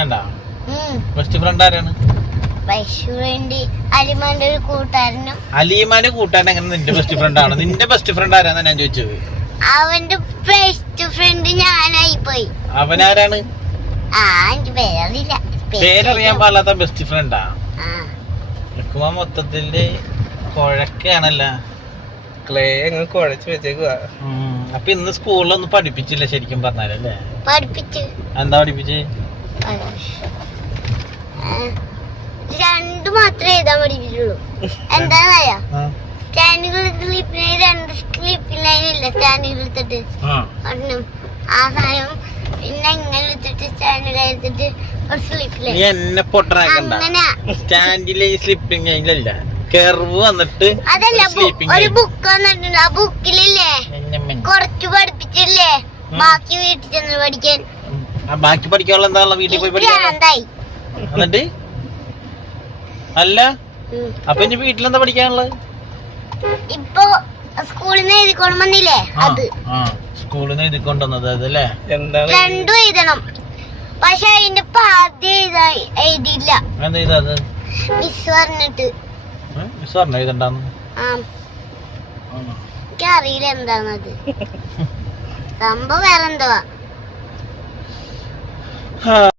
അങ്ങനെയുണ്ടാ? Best friend ആരാണ്? അലിമാന്റെ ഒരു കൂട്ടുകാരനും. അലിമാന്റെ കൂട്ടുകാരൻ എങ്ങനെ നിന്റെ ബെസ്റ്റ് ഫ്രണ്ട് ആണ്? നിന്റെ ബെസ്റ്റ് ഫ്രണ്ട് ആരാന്നാ ഞാൻ ചോദിച്ചത്. അവന്റെ ബെസ്റ്റ് ഫ്രണ്ട് ഞാനായി പോയി. അവനാരാണ്? എനിക്ക് പേരറിയില്ല. പേരറിയാൻ പാടില്ലാത്ത ബെസ്റ്റ് ഫ്രണ്ടാ? മൊത്തത്തില് കുഴക്കാണല്ല. ക്ലേ അങ്ങ് കുഴച്ച് വെച്ചേക്കുവാ. അപ്പൊ ഇന്ന് സ്കൂളിലൊന്നും പഠിപ്പിച്ചില്ല ശരിക്കും പറഞ്ഞാലല്ലേ? പഠിപ്പിച്ചു. എന്താ പഠിപ്പിച്ച്? രണ്ടു മാത്രമേ എഴുതാൻ പഠിപ്പിച്ചുള്ളൂ. എന്താന്നറിയാ? സ്റ്റാൻഡുകൾ സ്ലിപ്പ് ലൈൻ, 2 സ്ലിപ്പ് ലൈൻ ഇല്ല സ്റ്റാൻഡുകൾ എടുത്തിട്ട് ഒന്നും ആ സാധനം പിന്നെ ഇങ്ങനെ എടുത്തിട്ട് സ്റ്റാൻഡിൽ എടുത്തിട്ട് ഒരു സ്ലിപ്പ് ലൈൻ. എന്നെ പൊട്ടനാക്കണ്ട. സ്റ്റാൻഡിലെ സ്ലിപ്പിംഗ് ലൈനിലല്ല, കെർവ് വന്നിട്ട് അതല്ല. ഒരു ബുക്ക് വന്നിട്ടുണ്ട്. ആ ബുക്കിലില്ലേ കുറച്ച് പഠിപ്പിച്ചില്ലേ, ബാക്കി വീട്ടിൽ ചെന്ന് പഠിക്കാൻ. ബാക്കി പഠിക്കാനുള്ള എന്താ വീട്ടിൽ പോയി പഠിക്കാൻ? എന്നിട്ട് അല്ല അപ്പൊ ഇനി വീട്ടിലെന്താ പഠിക്കാനുള്ളത്? ഇപ്പൊ സ്കൂളിൽ നിന്ന് എഴുതിക്കൊണ്ട് വന്നില്ലേ, അത് സ്കൂളിൽ നിന്ന് എഴുതിക്കൊണ്ടുവന്നത് അതല്ലേ? രണ്ടും എഴുതണം. പക്ഷെ അതിന്റെ ആദ്യം എഴുതിയില്ല. എന്താ എഴുതാത്? മിസ് പറഞ്ഞിട്ട്. മിസ് പറഞ്ഞ എഴുതണ്ടാന്ന്? എനിക്കറിയില്ല എന്താണത്. സംഭവം വേറെന്തുവാ.